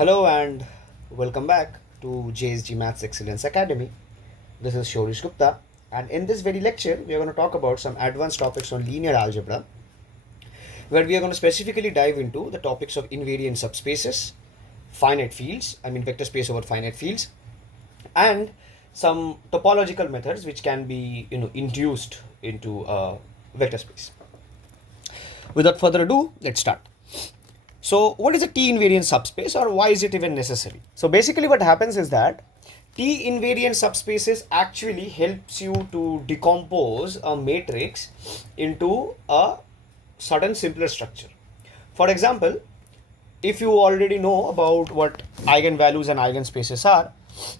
Hello and welcome back to JSG Maths Excellence Academy. This is Saurish Gupta, and in this very lecture, we are going to talk about some advanced topics on linear algebra, where we are going to specifically dive into the topics of invariant subspaces, finite fields, vector space over finite fields, and some topological methods which can be induced into a vector space. Without further ado, let's start. So what is a T-invariant subspace, or why is it even necessary? So basically what happens is that T-invariant subspaces actually helps you to decompose a matrix into a certain simpler structure. For example, if you already know about what eigenvalues and eigenspaces are,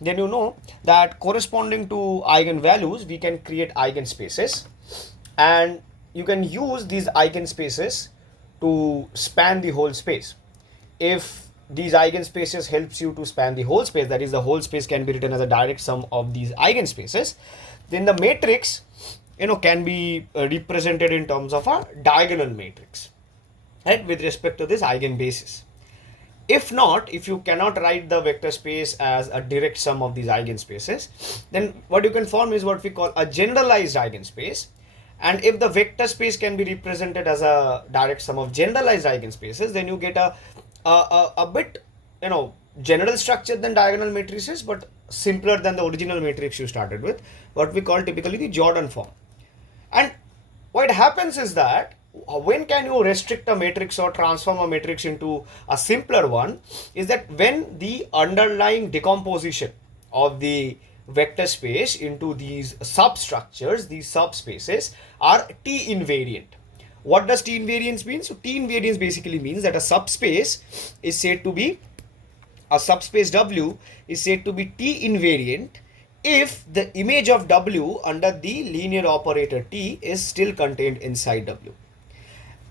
then you know that corresponding to eigenvalues, we can create eigenspaces, and you can use these eigenspaces to span the whole space. If these eigenspaces helps you to span the whole space, that is, the whole space can be written as a direct sum of these eigenspaces, then the matrix can be represented in terms of a diagonal matrix, right, with respect to this eigenbasis. If not, if you cannot write the vector space as a direct sum of these eigenspaces, then what you can form is what we call a generalized eigenspace. And if the vector space can be represented as a direct sum of generalized eigenspaces, then you get a bit general structure than diagonal matrices, but simpler than the original matrix you started with, what we call typically the Jordan form. And what happens is that when can you restrict a matrix or transform a matrix into a simpler one, is that when the underlying decomposition of the vector space into these substructures, these subspaces, are T-invariant. What does T-invariance mean? So T-invariance basically means that a subspace is said to be, a subspace W is said to be T-invariant if the image of W under the linear operator T is still contained inside W.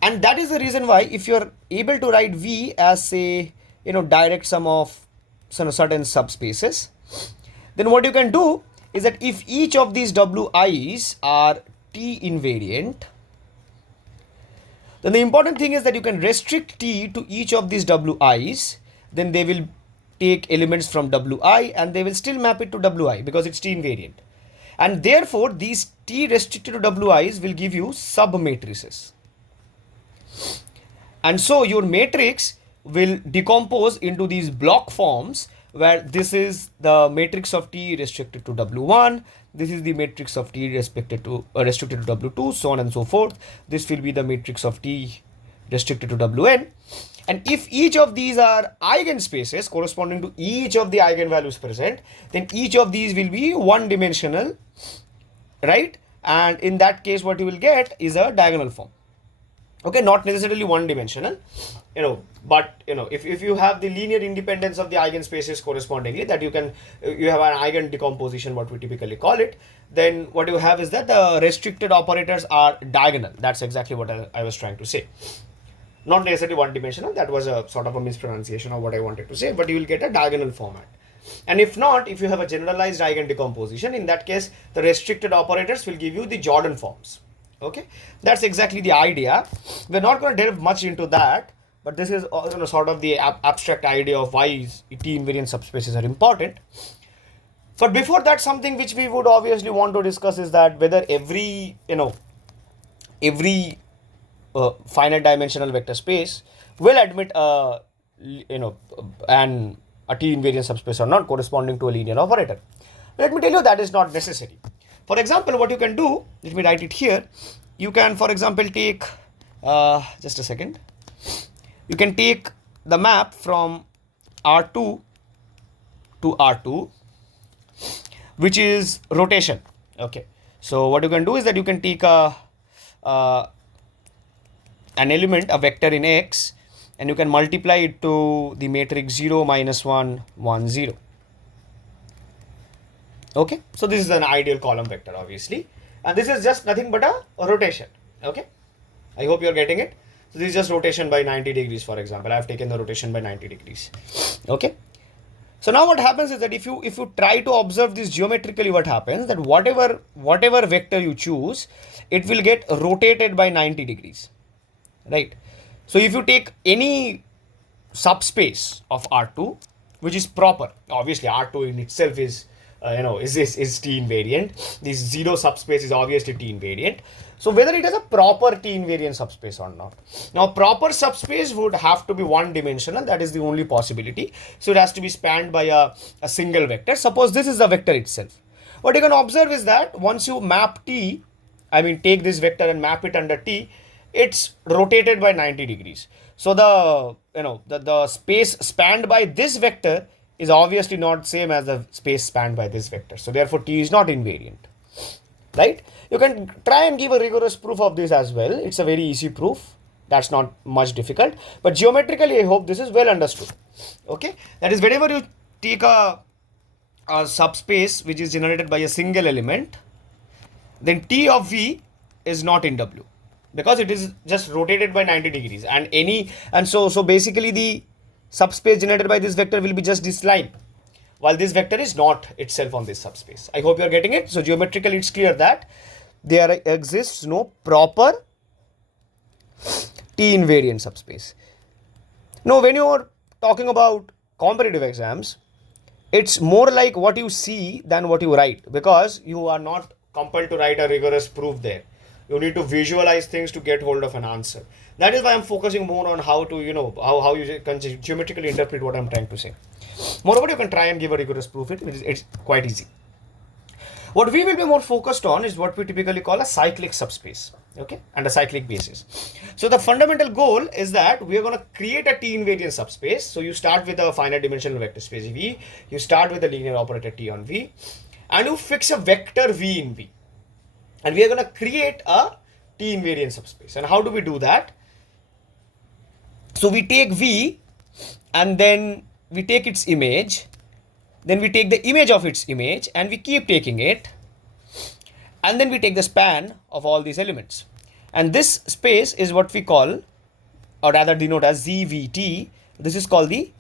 And that is the reason why if you're able to write V as a direct sum of certain subspaces, then what you can do is that if each of these Wi's are T-invariant, then the important thing is that you can restrict T to each of these Wi's, then they will take elements from Wi and they will still map it to Wi because it's T-invariant. And therefore, these T restricted to Wi's will give you submatrices. And so your matrix will decompose into these block forms, where this is the matrix of T restricted to W1, this is the matrix of T restricted to W2, so on and so forth. This will be the matrix of T restricted to Wn. And if each of these are eigenspaces corresponding to each of the eigenvalues present, then each of these will be one-dimensional, right? And in that case, what you will get is a diagonal form. Okay, not necessarily one-dimensional, but if you have the linear independence of the eigenspaces correspondingly, that you have an eigen decomposition, what we typically call it, then what you have is that the restricted operators are diagonal. That's exactly what I was trying to say. Not necessarily one-dimensional, that was a sort of a mispronunciation of what I wanted to say, but you will get a diagonal format. And if not, if you have a generalized eigen decomposition, in that case, the restricted operators will give you the Jordan forms. Okay, that's exactly the idea. We're not going to delve much into that, but this is sort of the abstract idea of why T-invariant subspaces are important. But before that, something which we would obviously want to discuss is that whether every finite dimensional vector space will admit a T-invariant subspace or not corresponding to a linear operator. Let me tell you that is not necessary. For example, what you can do, let me write it here. You can, for example, take, just a second. You can take the map from R2 to R2, which is rotation. Okay. So what you can do is that you can take an element, a vector in X, and you can multiply it to the matrix 0, -1, 1, 0. Okay, so this is an ideal column vector, obviously, and this is just nothing but a rotation. Okay, I hope you're getting it. So this is just rotation by 90 degrees, for example. I have taken the rotation by 90 degrees. Okay, so now what happens is that if you try to observe this geometrically, what happens that whatever vector you choose, it will get rotated by 90 degrees, right? So if you take any subspace of R2, which is proper. Obviously, R2 in itself is is T invariant. This zero subspace is obviously T invariant. So whether it is a proper T invariant subspace or not. Now, proper subspace would have to be one dimensional. That is the only possibility. So it has to be spanned by a single vector. Suppose this is the vector itself. What you can observe is that once you map T, take this vector and map it under T, it's rotated by 90 degrees. So the space spanned by this vector is obviously not same as the space spanned by this vector. So therefore T is not invariant, right? You can try and give a rigorous proof of this as well. It's a very easy proof. That's not much difficult, but geometrically I hope this is well understood. Okay, that is whenever you take a subspace which is generated by a single element, then T of V is not in W, because it is just rotated by 90 degrees, and so basically the subspace generated by this vector will be just this line, while this vector is not itself on this subspace. I hope you are getting it. So geometrically it's clear that there exists no proper T invariant subspace. Now when you are talking about competitive exams, it's more like what you see than what you write, because you are not compelled to write a rigorous proof there. You need to visualize things to get hold of an answer. That is why I'm focusing more on how to, how you can geometrically interpret what I'm trying to say. Moreover, you can try and give a rigorous proof. It's quite easy. What we will be more focused on is what we typically call a cyclic subspace, okay, and a cyclic basis. So the fundamental goal is that we are going to create a T invariant subspace. So you start with a finite dimensional vector space V, you start with a linear operator T on V, and you fix a vector V in V. And we are going to create a T invariant subspace. And how do we do that? So we take V and then we take its image, then we take the image of its image and we keep taking it, and then we take the span of all these elements. And this space is what we call, or rather denote as ZVT. This is called the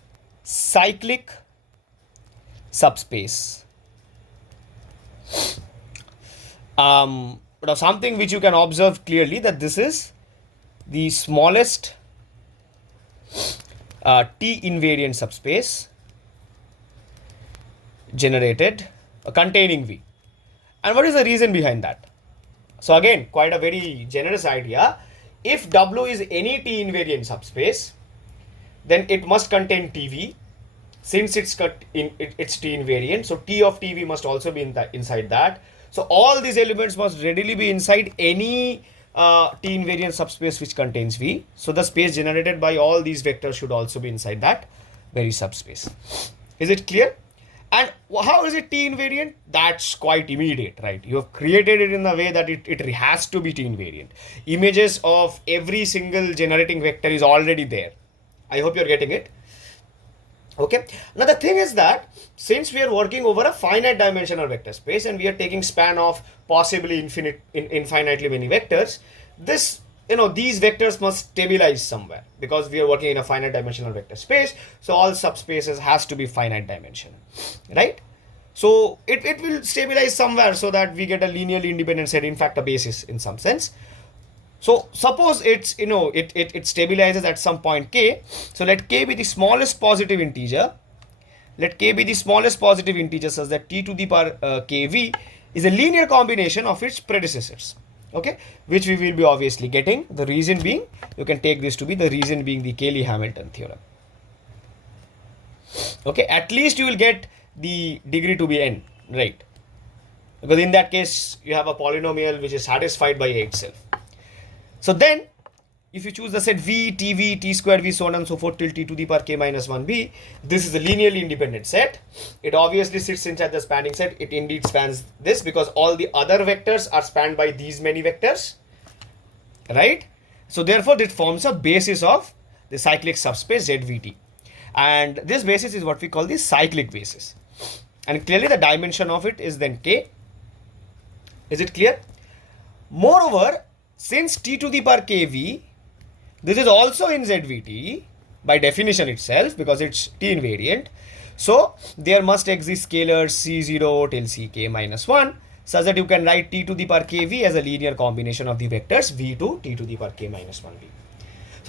cyclic subspace. But something which you can observe clearly, that this is the smallest T invariant subspace generated containing V. And what is the reason behind that? So again, quite a very generous idea. If W is any T invariant subspace, then it must contain TV. Since it's T invariant, so T of TV must also be inside that. So all these elements must readily be inside any T invariant subspace which contains V. So the space generated by all these vectors should also be inside that very subspace. Is it clear? And how is it T invariant? That's quite immediate, right? You have created it in a way that it has to be T invariant. Images of every single generating vector is already there. I hope you're getting it. Okay. Now the thing is that since we are working over a finite dimensional vector space and we are taking span of possibly infinitely many vectors, these vectors must stabilize somewhere, because we are working in a finite dimensional vector space. So all subspaces has to be finite dimensional, right? So it will stabilize somewhere so that we get a linearly independent set, in fact a basis in some sense. So suppose it stabilizes at some point k. So let k be the smallest positive integer. Let k be the smallest positive integer such that t to the power kv is a linear combination of its predecessors. Okay, which we will be obviously getting. The reason being, you can take this to be the reason being the Cayley-Hamilton theorem. Okay, at least you will get the degree to be n, right? Because in that case, you have a polynomial which is satisfied by A itself. So then, if you choose the set V, TV, T square V, so on and so forth till T to the power K minus 1B, this is a linearly independent set. It obviously sits inside the spanning set. It indeed spans this because all the other vectors are spanned by these many vectors, right? So therefore, it forms a basis of the cyclic subspace ZVT. And this basis is what we call the cyclic basis. And clearly the dimension of it is then K. Is it clear? Moreover, since T to the power KV, this is also in ZVT by definition itself because it's T invariant. So there must exist scalars C0 till Ck minus 1 such that you can write T to the power Kv as a linear combination of the vectors V to T to the power K minus 1V.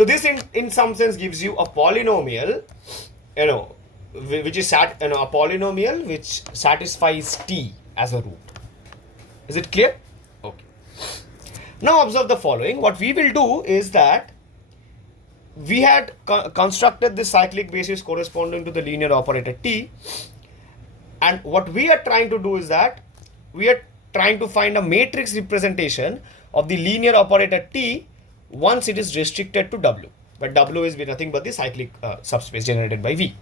So this in some sense gives you a polynomial, which is a polynomial which satisfies t as a root. Is it clear? Okay. Now observe the following. What we will do is that we had constructed this cyclic basis corresponding to the linear operator t, and what we are trying to do is that we are trying to find a matrix representation of the linear operator t once it is restricted to W, where W is nothing but the cyclic subspace generated by V.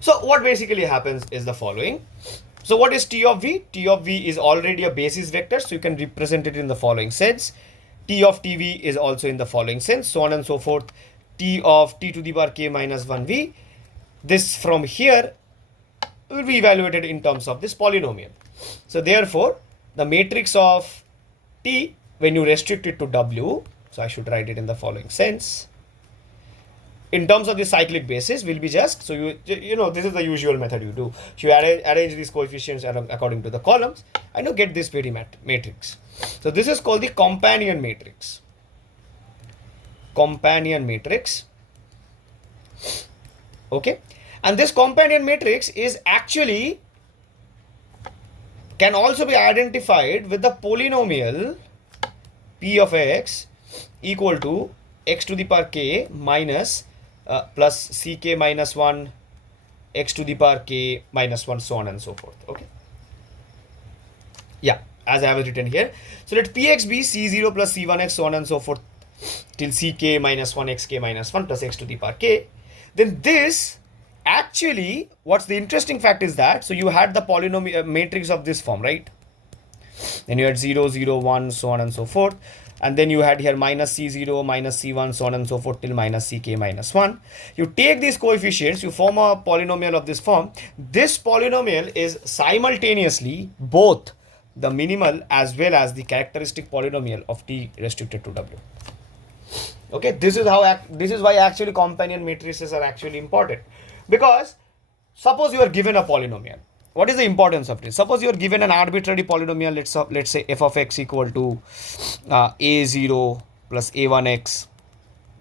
So what basically happens is the following. So what is T of V? T of V is already a basis vector, so you can represent it in the following sense. T of TV is also in the following sense, so on and so forth. T of t to the power k minus 1v. This from here will be evaluated in terms of this polynomial. So therefore, the matrix of T, when you restrict it to W, so I should write it in the following sense. In terms of the cyclic basis will be just, so you know, this is the usual method you do. So you arrange these coefficients according to the columns and you get this very matrix. So this is called the companion matrix. Companion matrix. Okay. And this companion matrix is actually can also be identified with the polynomial P of x equal to x to the power k minus plus ck minus 1 x to the power k minus 1, so on and so forth. Okay. Yeah, as I have written here. So let px be c0 plus c1x, so on and so forth till ck minus 1 xk minus 1 plus x to the power k. Then this actually, what's the interesting fact is that, so you had the polynomial matrix of this form, right? Then you had 0, 0, 1, so on and so forth. And then you had here minus C0, minus C1, so on and so forth till minus CK minus 1. You take these coefficients, you form a polynomial of this form. This polynomial is simultaneously both the minimal as well as the characteristic polynomial of T restricted to W. Okay, this is why actually companion matrices are actually important. Because suppose you are given a polynomial. What is the importance of this? Suppose you are given an arbitrary polynomial, let's say f of x equal to a0 plus a1x,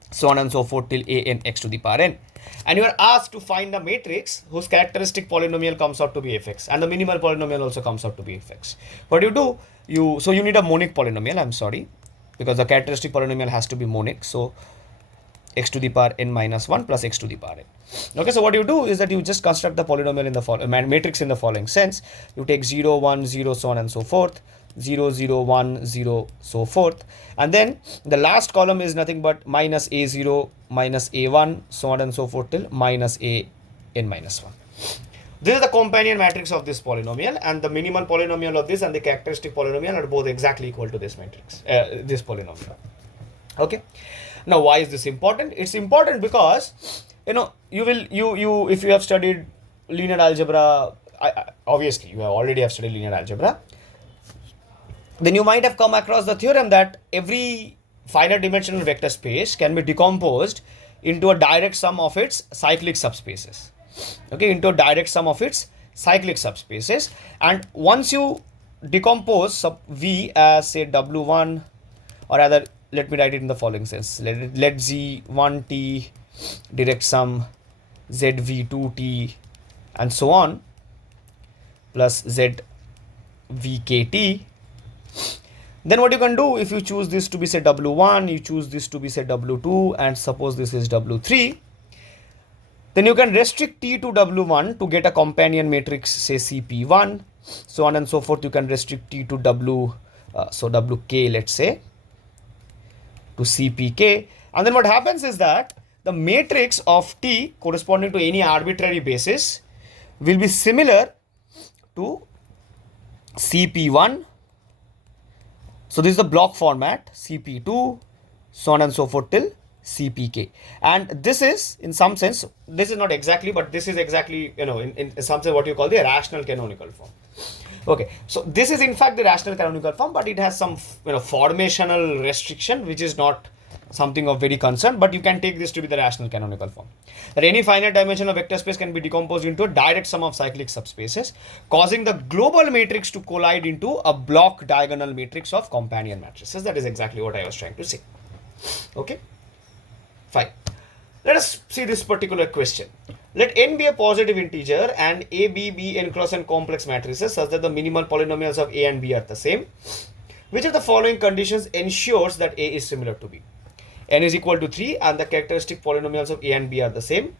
so on and so forth till an x to the power n. And you are asked to find a matrix whose characteristic polynomial comes out to be fx and the minimal polynomial also comes out to be fx. What do? So you need a monic polynomial, I'm sorry, because the characteristic polynomial has to be monic. So x to the power n minus 1 plus x to the power n. Okay, so what you do is that you just construct the polynomial in the matrix in the following sense. You take 0, 1, 0, so on and so forth, 0, 0, 1, 0, so forth. And then the last column is nothing but minus a0, minus a1, so on and so forth till minus a n minus 1. This is the companion matrix of this polynomial, and the minimal polynomial of this and the characteristic polynomial are both exactly equal to this matrix, this polynomial. Okay. Now, why is this important? It's important because, if you have studied linear algebra, obviously you already have studied linear algebra, then you might have come across the theorem that every finite dimensional vector space can be decomposed into a direct sum of its cyclic subspaces. Okay, into a direct sum of its cyclic subspaces. And once you decompose sub V as say W1, or rather, let me write it in the following sense. Let Z1t direct sum ZV2t and so on plus ZVKT. Then what you can do, if you choose this to be say W1, you choose this to be say W2, and suppose this is W3, then you can restrict T to W1 to get a companion matrix say CP1, so on and so forth. You can restrict T to W, so WK, let's say, to CPK, and then what happens is that the matrix of T corresponding to any arbitrary basis will be similar to CP1. So this is the block format, CP2, so on and so forth till CPK. And this is, in some sense, this is not exactly, but this is exactly, in some sense what you call the rational canonical form. Okay, so this is in fact the rational canonical form, but it has some formational restriction, which is not something of very concern, but you can take this to be the rational canonical form. That any finite dimensional vector space can be decomposed into a direct sum of cyclic subspaces, causing the global matrix to collide into a block diagonal matrix of companion matrices. That is exactly what I was trying to say. Okay, fine. Let us see this particular question. Let n be a positive integer and a, b, be n cross n complex matrices such that the minimal polynomials of a and b are the same. Which of the following conditions ensures that a is similar to b? N is equal to 3 and the characteristic polynomials of a and b are the same.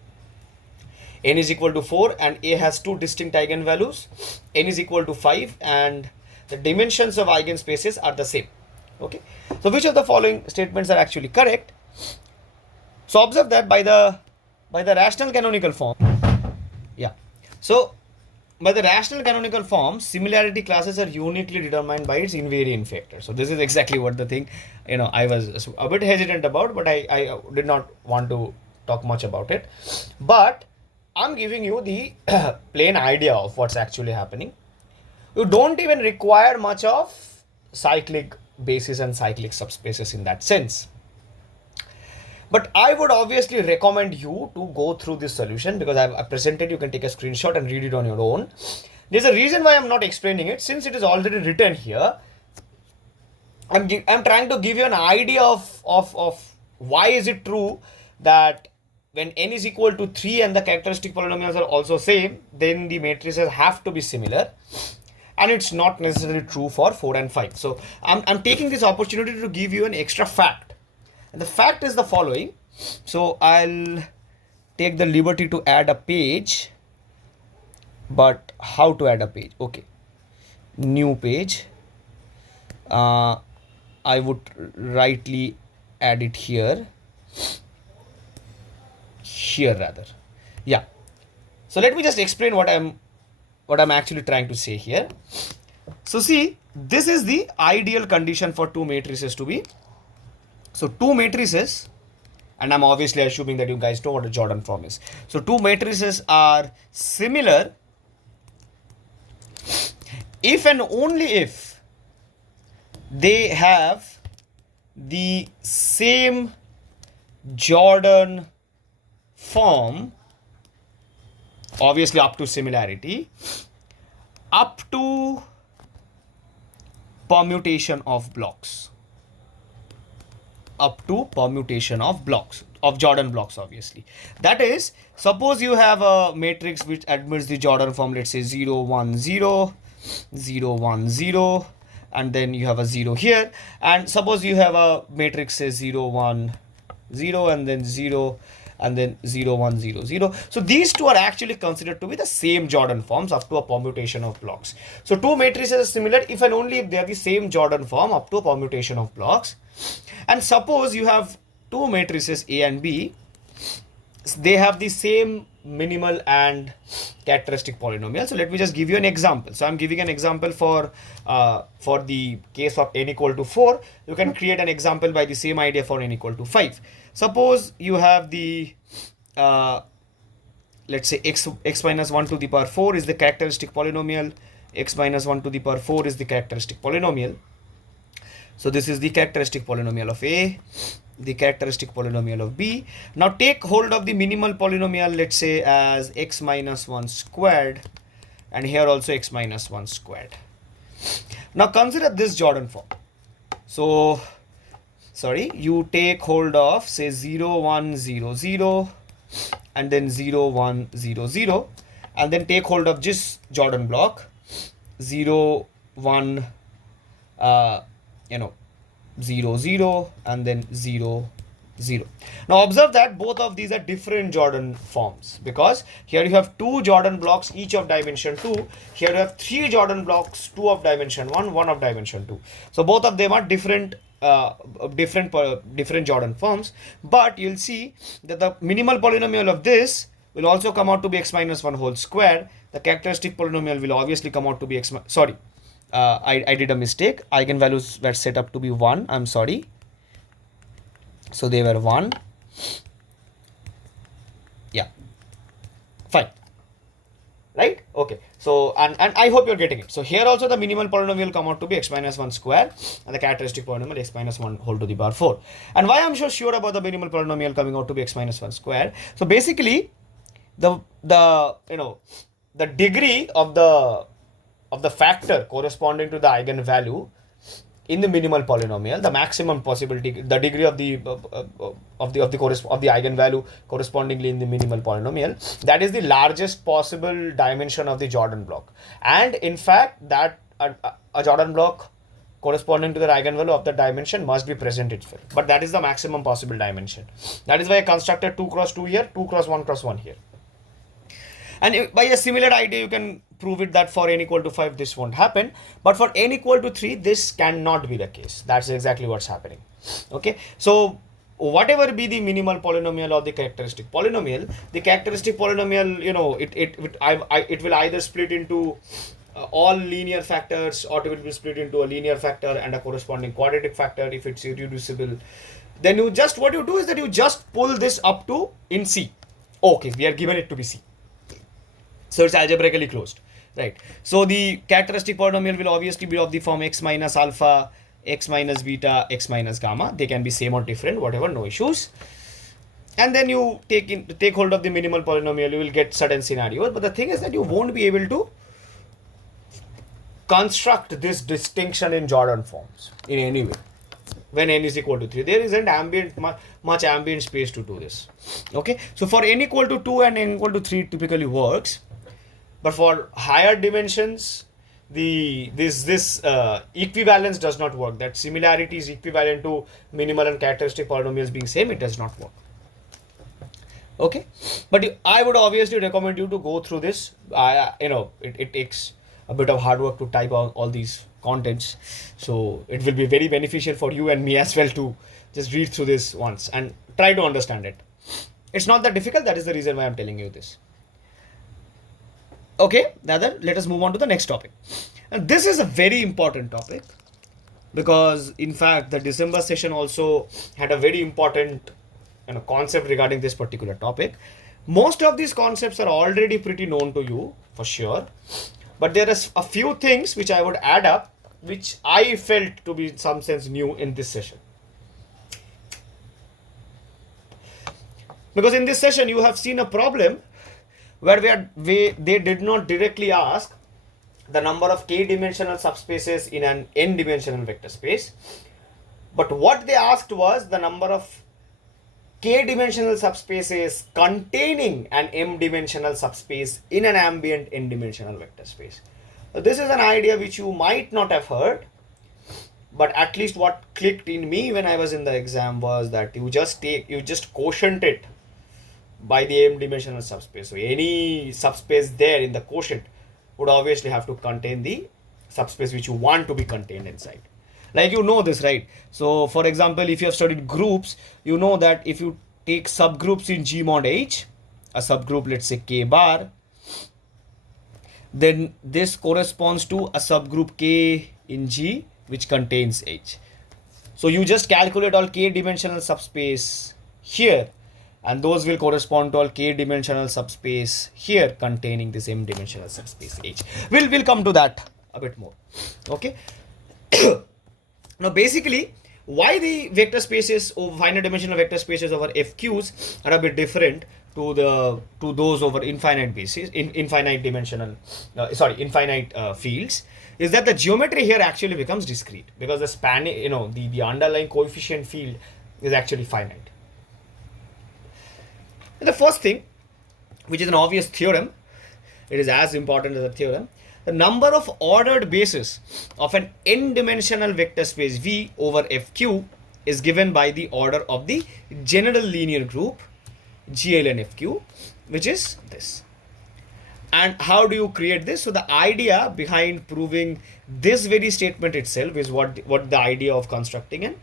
N is equal to 4 and a has two distinct eigenvalues. N is equal to 5 and the dimensions of eigenspaces are the same. Okay. So which of the following statements are actually correct? So observe that by the rational canonical form. Yeah. So by the rational canonical form, similarity classes are uniquely determined by its invariant factor. So this is exactly what the thing, I was a bit hesitant about, but I did not want to talk much about it. But I'm giving you the plain idea of what's actually happening. You don't even require much of cyclic basis and cyclic subspaces in that sense. But I would obviously recommend you to go through this solution because I've presented. You can take a screenshot and read it on your own. There's a reason why I'm not explaining it. Since it is already written here, I'm trying to give you an idea of why is it true that when n is equal to 3 and the characteristic polynomials are also same, then the matrices have to be similar. And it's not necessarily true for 4 and 5. So I'm taking this opportunity to give you an extra fact. And the fact is the following. So I'll take the liberty to add a page. But how to add a page? Okay. New page. I would rightly add it here. Here rather. Yeah. So let me just explain what I'm actually trying to say here. So see, this is the ideal condition for two matrices to be. So two matrices, and I'm obviously assuming that you guys know what a Jordan form is. So two matrices are similar if and only if they have the same Jordan form, obviously up to similarity, up to permutation of blocks. Up to permutation of blocks, of Jordan blocks, obviously. That is, suppose you have a matrix which admits the Jordan form, let's say 0, 1, 0, 0, 1, 0, and then you have a 0 here. And suppose you have a matrix say 0, 1, 0, and then 0, and then 0, 1, 0, 0. So these two are actually considered to be the same Jordan forms up to a permutation of blocks. So two matrices are similar if and only if they are the same Jordan form up to a permutation of blocks. And suppose you have two matrices A and B, they have the same minimal and characteristic polynomial. So let me just give you an example. So I'm giving an example for the case of n equal to 4. You can create an example by the same idea for n equal to 5. Suppose you have the let's say x minus 1 to the power 4 is the characteristic polynomial, x minus 1 to the power 4 is the characteristic polynomial. So this is the characteristic polynomial of A, the characteristic polynomial of B. Now take hold of the minimal polynomial, let's say as x minus 1 squared, and here also x minus 1 squared. Now consider this Jordan form. So, sorry, you take hold of say 0, 1, 0, 0, and then 0, 1, 0, 0, and then take hold of this Jordan block 0, 1, 0, 0, and then 0, 0. Now observe that both of these are different Jordan forms because here you have two Jordan blocks, each of dimension 2. Here you have three Jordan blocks, two of dimension 1, one of dimension 2. So both of them are different Jordan forms, but you'll see that the minimal polynomial of this will also come out to be x minus 1 whole square. The characteristic polynomial will obviously come out to be I did a mistake. Eigenvalues were set up to be 1. I'm sorry. So they were 1. Yeah. Fine. Right? Okay. So, and I hope you're getting it. So here also the minimal polynomial will come out to be x minus 1 square and the characteristic polynomial x minus 1 whole to the power 4. And why I'm so sure about the minimal polynomial coming out to be x minus 1 square. So basically the degree of the factor corresponding to the eigenvalue in the minimal polynomial, the maximum possibility, the degree of the eigenvalue correspondingly in the minimal polynomial, that is the largest possible dimension of the Jordan block. And in fact, that a Jordan block corresponding to the eigenvalue of the dimension must be present itself. But that is the maximum possible dimension. That is why I constructed 2 cross 2 here, 2 cross 1 cross 1 here. And by a similar idea, you can prove it that for n equal to 5, this won't happen. But for n equal to 3, this cannot be the case. That's exactly what's happening. Okay. So whatever be the minimal polynomial or the characteristic polynomial, it will either split into all linear factors, or it will be split into a linear factor and a corresponding quadratic factor if it's irreducible. Then what you do is that you just pull this up to in C. Okay, we are given it to be C. So it's algebraically closed, right? So the characteristic polynomial will obviously be of the form x minus alpha, x minus beta, x minus gamma. They can be same or different, whatever, no issues. And then you take hold of the minimal polynomial, you will get certain scenarios. But the thing is that you won't be able to construct this distinction in Jordan forms in any way when n is equal to 3. There isn't much ambient space to do this. Okay, so for n equal to 2 and n equal to 3 typically works. But for higher dimensions, this equivalence does not work. That similarity is equivalent to minimal and characteristic polynomials being same. It does not work. Okay, but I would obviously recommend you to go through this. It takes a bit of hard work to type out all these contents, so it will be very beneficial for you and me as well to just read through this once and try to understand it. It's not that difficult. That is the reason why I'm telling you this. Okay, let us move on to the next topic. And this is a very important topic because, in fact, the December session also had a very important concept regarding this particular topic. Most of these concepts are already pretty known to you for sure, but there is a few things which I would add up, which I felt to be in some sense new in this session. Because in this session, you have seen a problem where they did not directly ask the number of k-dimensional subspaces in an n-dimensional vector space. But what they asked was the number of k-dimensional subspaces containing an m-dimensional subspace in an ambient n-dimensional vector space. So this is an idea which you might not have heard, but at least what clicked in me when I was in the exam was that you just quotient it by the m-dimensional subspace. So any subspace there in the quotient would obviously have to contain the subspace which you want to be contained inside. Like you know this, right? So for example, if you have studied groups, you know that if you take subgroups in G mod H, a subgroup, let's say K bar, then this corresponds to a subgroup K in G which contains H. So you just calculate all k-dimensional subspace here, and those will correspond to all k-dimensional subspace here containing this m-dimensional subspace H. We'll come to that a bit more. Okay. Now basically, why the vector spaces over finite dimensional vector spaces over FQs are a bit different to those over infinite basis, infinite fields, is that the geometry here actually becomes discrete because the spanning, the underlying coefficient field is actually finite. And the first thing, which is an obvious theorem, it is as important as a theorem. The number of ordered bases of an n-dimensional vector space V over FQ is given by the order of the general linear group GLN FQ, which is this. And how do you create this? So the idea behind proving this very statement itself is what the idea of constructing an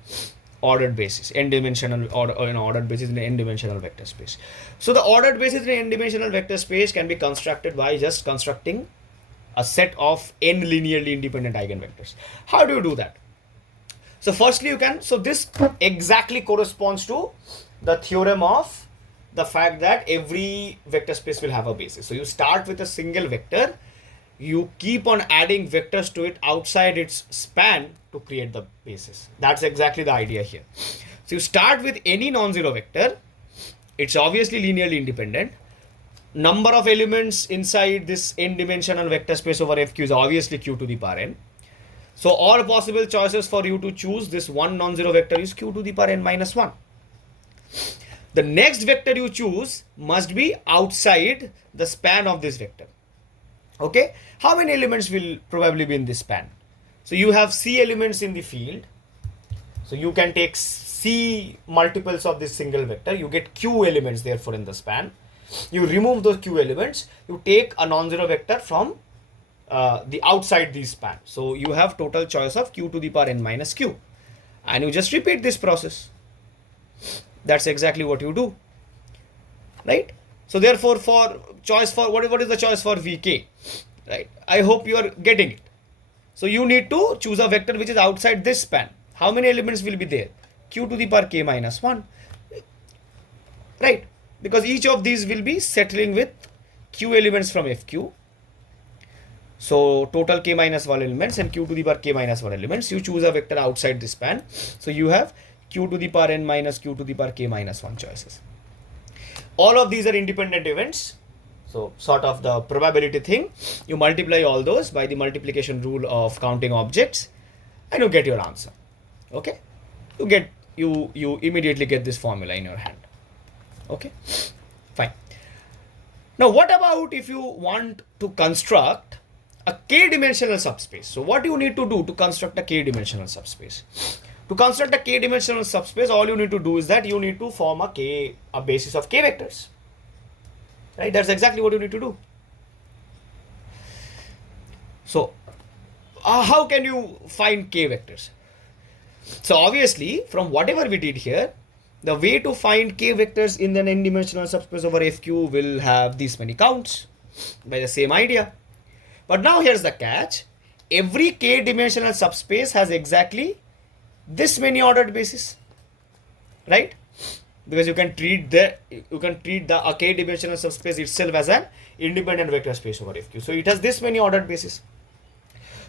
ordered basis, n-dimensional or an ordered basis in an n-dimensional vector space. So the ordered basis in an n-dimensional vector space can be constructed by just constructing a set of n linearly independent eigenvectors. How do you do that? So firstly, so this exactly corresponds to the theorem of the fact that every vector space will have a basis. So you start with a single vector, you keep on adding vectors to it outside its span to create the basis. That's exactly the idea here. So you start with any non-zero vector, it's obviously linearly independent. Number of elements inside this n-dimensional vector space over FQ is obviously q to the power n. So all possible choices for you to choose this one non-zero vector is q to the power n minus 1. The next vector you choose must be outside the span of this vector. Okay, how many elements will probably be in this span? So you have C elements in the field. So you can take C multiples of this single vector. You get Q elements therefore in the span. You remove those Q elements. You take a non-zero vector from the outside this span. So you have total choice of Q to the power n minus Q. And you just repeat this process. That's exactly what you do. Right? So therefore for choice for what is the choice for Vk? Right? I hope you are getting it. So you need to choose a vector which is outside this span. How many elements will be there? Q to the power k minus 1. Right? Because each of these will be settling with Q elements from Fq. So total k minus 1 elements and Q to the power k minus 1 elements. You choose a vector outside this span. So you have Q to the power n minus Q to the power k minus 1 choices. All of these are independent events. So sort of the probability thing. You multiply all those by the multiplication rule of counting objects and you get your answer. Okay, you immediately get this formula in your hand. Okay, fine. Now what about if you want to construct a k-dimensional subspace? So what you need to do to construct a k-dimensional subspace? To construct a k-dimensional subspace, all you need to do is that you need to form a basis of k vectors. Right? That's exactly what you need to do. So how can you find k vectors? So obviously, from whatever we did here, the way to find k vectors in an n-dimensional subspace over Fq will have these many counts by the same idea. But now here's the catch. Every k-dimensional subspace has exactly this many ordered bases, right? Because you can treat the a k-dimensional subspace itself as an independent vector space over Fq. So it has this many ordered bases.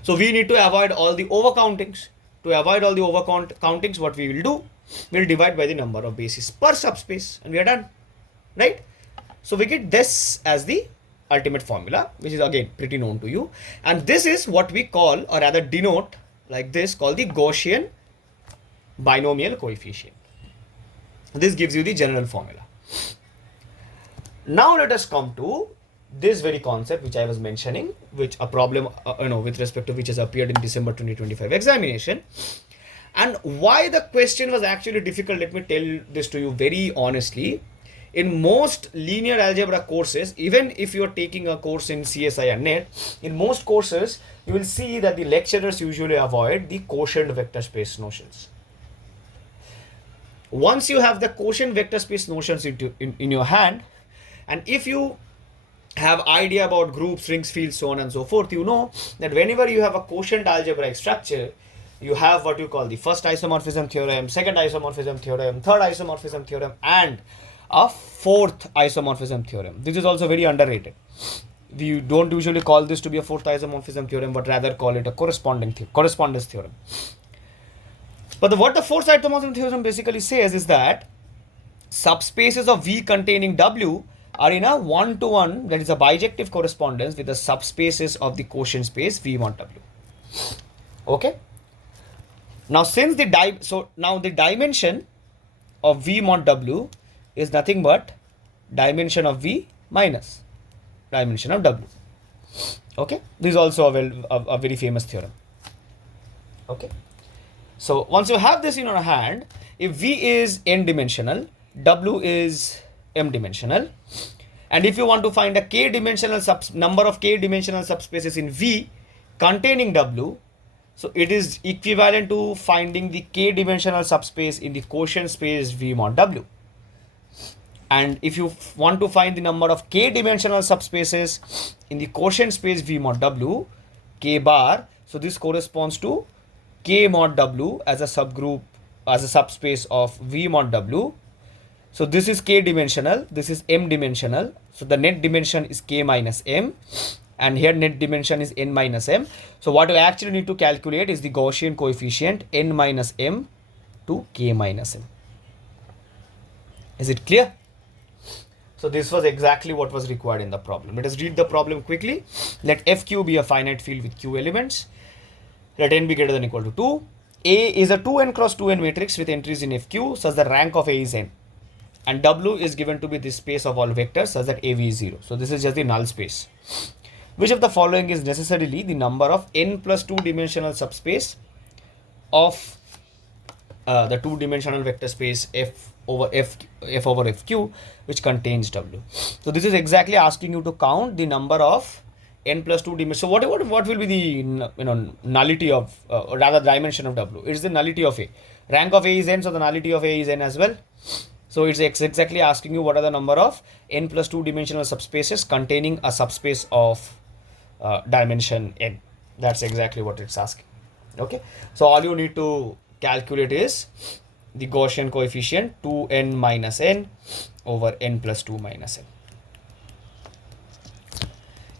So we need to avoid all the overcountings. To avoid all the overcountings, what we will do, we'll divide by the number of bases per subspace and we are done, right? So we get this as the ultimate formula, which is again pretty known to you. And this is what we call, or rather denote like this, called the Gaussian binomial coefficient. This gives you the general formula. Now let us come to this very concept which I was mentioning, which a problem with respect to which has appeared in December 2025 examination, and why the question was actually difficult. Let me tell this to you very honestly. In most linear algebra courses, even if you are taking a course in CSIR NET, in most courses you will see that the lecturers usually avoid the quotient vector space notions. Once you have the quotient vector space notions in your hand, and if you have idea about groups, rings, fields, so on and so forth, you know that whenever you have a quotient algebraic structure, you have what you call the first isomorphism theorem, second isomorphism theorem, third isomorphism theorem, and a fourth isomorphism theorem. This is also very underrated. We don't usually call this to be a fourth isomorphism theorem, but rather call it a correspondence theorem. But what the fourth isomorphism theorem basically says is that subspaces of V containing W are in a one-to-one, that is a bijective correspondence with the subspaces of the quotient space V mod W. Okay. Now since the dimension of V mod W is nothing but dimension of V minus dimension of W. Okay. This is also a very famous theorem. Okay. So once you have this in your hand, if V is n-dimensional, W is m-dimensional, and if you want to find a k-dimensional number of k-dimensional subspaces in V containing W, so it is equivalent to finding the k-dimensional subspace in the quotient space V mod W. And if you want to find the number of k-dimensional subspaces in the quotient space V mod W, k bar, so this corresponds to k mod W as a subgroup, as a subspace of V mod W. So this is k dimensional, this is m dimensional. So the net dimension is k minus m, and here net dimension is n minus m. So what you actually need to calculate is the Gaussian coefficient n minus m to k minus m. Is it clear? So this was exactly what was required in the problem. Let us read the problem quickly. Let Fq be a finite field with q elements. let n be greater than or equal to 2. A is a 2n cross 2n matrix with entries in FQ such that rank of A is n. And W is given to be the space of all vectors such that AV is 0. So this is just the null space. Which of the following is necessarily the number of n plus 2 dimensional subspace of the 2-dimensional vector space F over FQ, which contains W. So this is exactly asking you to count the number of n plus 2 dimensions. So what will be the nullity of or rather dimension of W? It is the nullity of A. Rank of A is n, so the nullity of A is n as well. So it's exactly asking you what are the number of n plus 2 dimensional subspaces containing a subspace of dimension n. That's exactly what it's asking. Okay, so all you need to calculate is the Gaussian coefficient 2n minus n over n plus 2 minus n,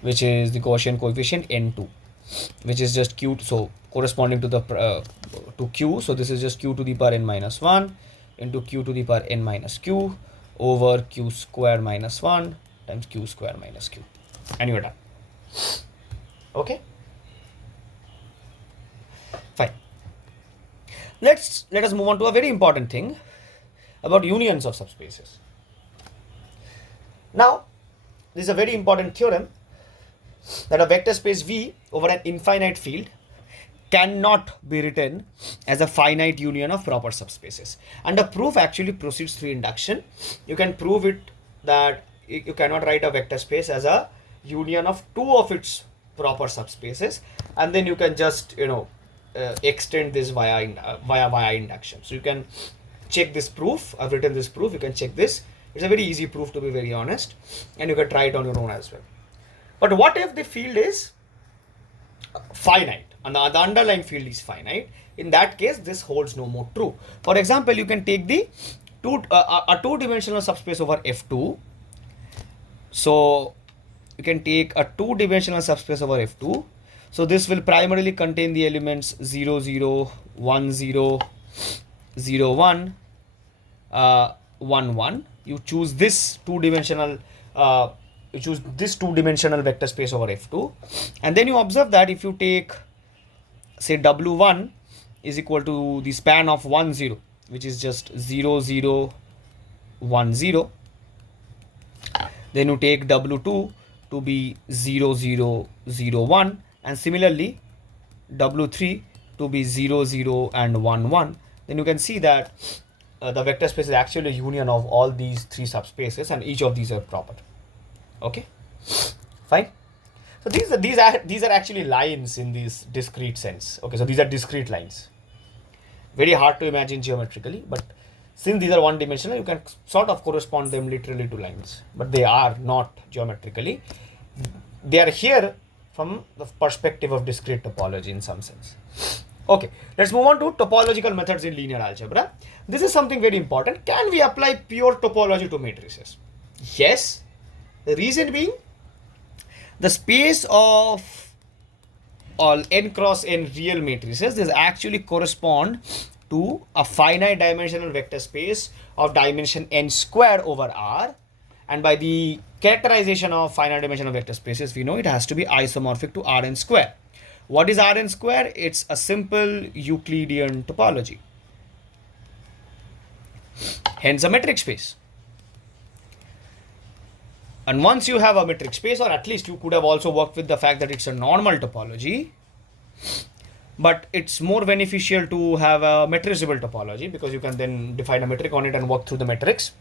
which is the Gaussian coefficient n2, which is just q, so corresponding to the to q. So this is just q to the power n minus 1 into q to the power n minus q over q square minus 1 times q square minus q, and you're done. Okay, fine. Let us move on to a very important thing about unions of subspaces. Now, this is a very important theorem that a vector space V over an infinite field cannot be written as a finite union of proper subspaces. And the proof actually proceeds through induction. You can prove it that you cannot write a vector space as a union of two of its proper subspaces, and then you can just extend this via induction. So you can check this proof. I've written this proof. You can check this. It's a very easy proof, to be very honest, and you can try it on your own as well. But what if the field is finite and the underlying field is finite? In that case, this holds no more true. For example, you can take the a two-dimensional subspace over F2. So you can take a two-dimensional subspace over F2. So this will primarily contain the elements 0, 0, 1, 0, 0, 1, 1, 1. You choose this two-dimensional vector space over F2, and then you observe that if you take, say, W1 is equal to the span of 1, 0, which is just 0, 0, 1, 0, then you take W2 to be 0, 0, 0, 1, and similarly W3 to be 0, 0, and 1, 1, then you can see that the vector space is actually a union of all these three subspaces, and each of these are proper. Okay, fine. So these are actually lines in this discrete sense. Okay, so these are discrete lines. Very hard to imagine geometrically, but since these are one-dimensional, you can sort of correspond them literally to lines, but they are not geometrically. They are here from the perspective of discrete topology in some sense. Okay, let's move on to topological methods in linear algebra. This is something very important. Can we apply pure topology to matrices? Yes. The reason being, the space of all n cross n real matrices is actually correspond to a finite dimensional vector space of dimension n square over R, and by the characterization of finite dimensional vector spaces, we know it has to be isomorphic to Rn square. What is Rn square? It's a simple Euclidean topology, hence a metric space. And once you have a metric space, or at least you could have also worked with the fact that it's a normal topology, but it's more beneficial to have a metrizable topology because you can then define a metric on it and work through the metrics.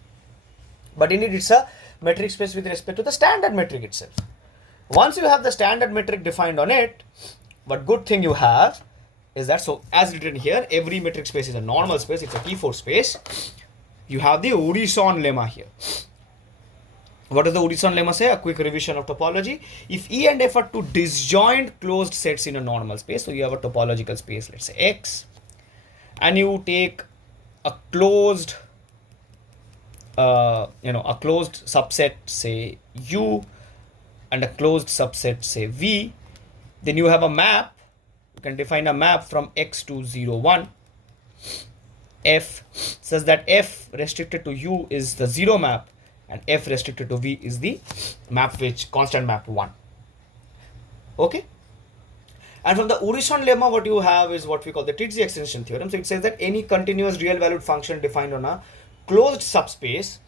But indeed, it's a metric space with respect to the standard metric itself. Once you have the standard metric defined on it, what good thing you have is that, so as written here, every metric space is a normal space, it's a T4 space. You have the Urysohn lemma here. What does the Urysohn lemma say? A quick revision of topology. If E and F are two disjoint closed sets in a normal space, so you have a topological space, let's say X, and you take a closed, a closed subset, say U, and a closed subset, say V, then you have a map. You can define a map from X to 0, 1. F says that F restricted to U is the 0 map, and F restricted to V is the map which constant map 1. Okay. And from the Urishon lemma, what you have is what we call the Tizzi extension theorem. So it says that any continuous real valued function defined on a closed subspace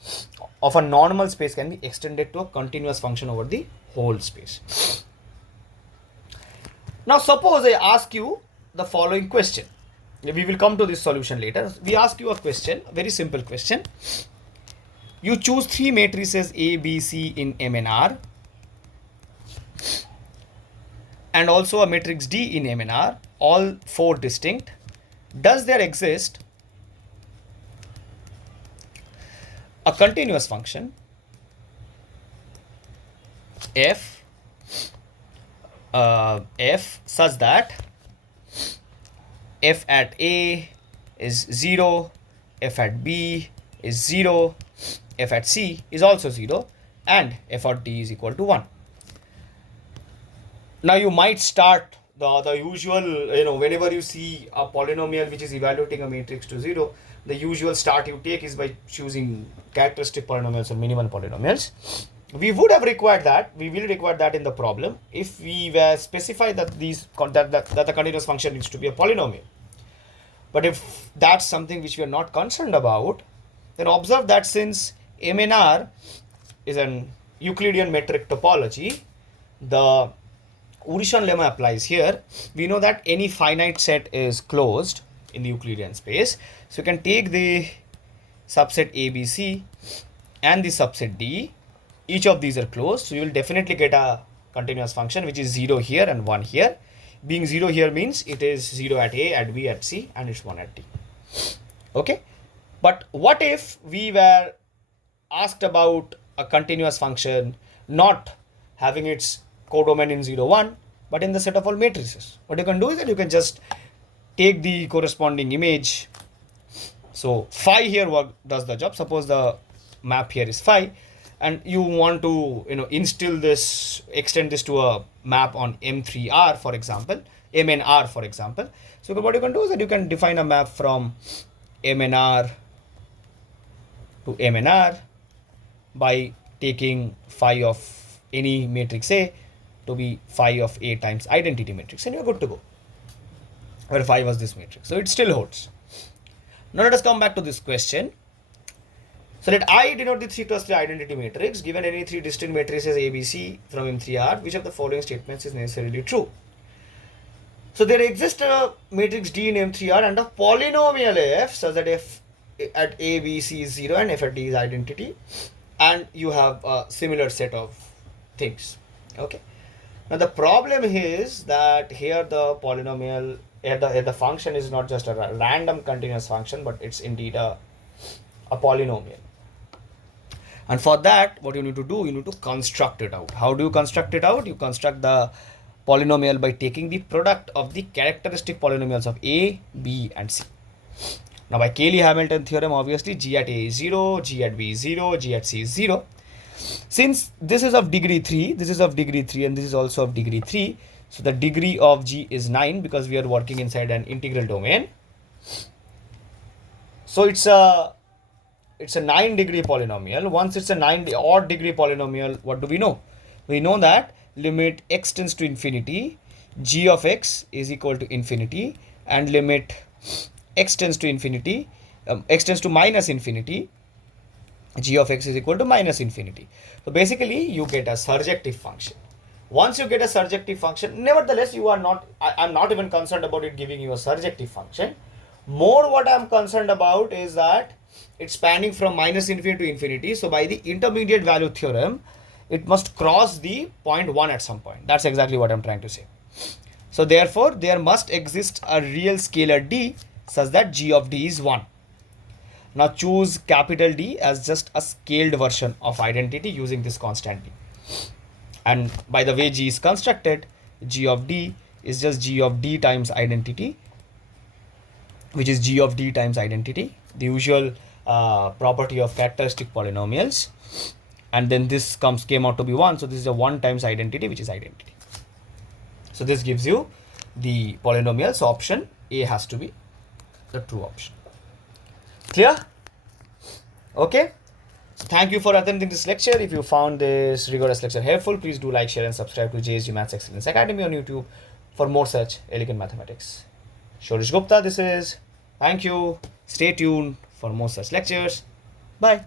of a normal space can be extended to a continuous function over the whole space. Now suppose I ask you the following question. We will come to this solution later. We ask you a question, a very simple question. You choose three matrices A, B, C in M and R, and also a matrix D in M and R, all four distinct. Does there exist a continuous function f such that f at A is 0, f at B is 0, f at C is also 0, and f at D is equal to 1. Now you might start the usual, whenever you see a polynomial which is evaluating a matrix to 0, the usual start you take is by choosing characteristic polynomials or minimal polynomials. We would have required that, we will require that in the problem if we were specify that that the continuous function needs to be a polynomial. But if that's something which we are not concerned about, then observe that since M and R is an Euclidean metric topology, the Urishon lemma applies here. We know that any finite set is closed in the Euclidean space. So you can take the subset ABC and the subset D. Each of these are closed. So you will definitely get a continuous function which is 0 here and 1 here. Being 0 here means it is 0 at A, at B, at C, and it's 1 at D. Okay. But what if we were asked about a continuous function not having its codomain in 0, 1, but in the set of all matrices? What you can do is that you can just take the corresponding image. So phi here does the job. Suppose the map here is phi, and you want to extend this to a map on M3R, for example, M and R, for example. So what you can do is that you can define a map from M and R to M and R by taking phi of any matrix A to be phi of A times identity matrix, and you're good to go. Where phi was this matrix, so it still holds. Now let us come back to this question. So let I denote the 3 cross 3 identity matrix. Given any three distinct matrices A, B, C from M3R, which of the following statements is necessarily true? So there exists a matrix D in M3R and a polynomial f such that f at A, B, C is 0 and f at D is identity, and you have a similar set of things. Okay. Now the problem is that here the polynomial, the function is not just a random continuous function, but it's indeed a polynomial. And for that, what you need to do, you need to construct it out. How do you construct it out? You construct the polynomial by taking the product of the characteristic polynomials of A, B, and C. Now by Cayley-Hamilton theorem, obviously G at A is 0, G at B is 0, G at C is 0. Since this is of degree 3, this is of degree 3, and this is also of degree 3, so the degree of G is 9 because we are working inside an integral domain. So it's a 9-degree polynomial. Once it's a 9-odd degree polynomial, what do we know? We know that limit x tends to infinity, g of x is equal to infinity, and limit x tends to infinity, x tends to minus infinity, g of x is equal to minus infinity. So basically you get a surjective function. Once you get a surjective function, nevertheless you are not, I'm not even concerned about it giving you a surjective function. More what I'm concerned about is that it's spanning from minus infinity to infinity. So by the intermediate value theorem, it must cross the point 1 at some point. That's exactly what I'm trying to say. So therefore, there must exist a real scalar D such that g of D is 1. Now choose capital D as just a scaled version of identity using this constant D. And by the way G is constructed, g of D is just g of D times identity, which is g of D times identity, the usual property of characteristic polynomials. And then this came out to be 1. So this is a 1 times identity, which is identity. So this gives you the polynomial. So option A has to be the true option. Clear? Okay. So thank you for attending this lecture. If you found this rigorous lecture helpful, please do like, share, and subscribe to JSG Maths Excellence Academy on YouTube for more such elegant mathematics. Saurish Gupta, this is. Thank you. Stay tuned for more such lectures. Bye.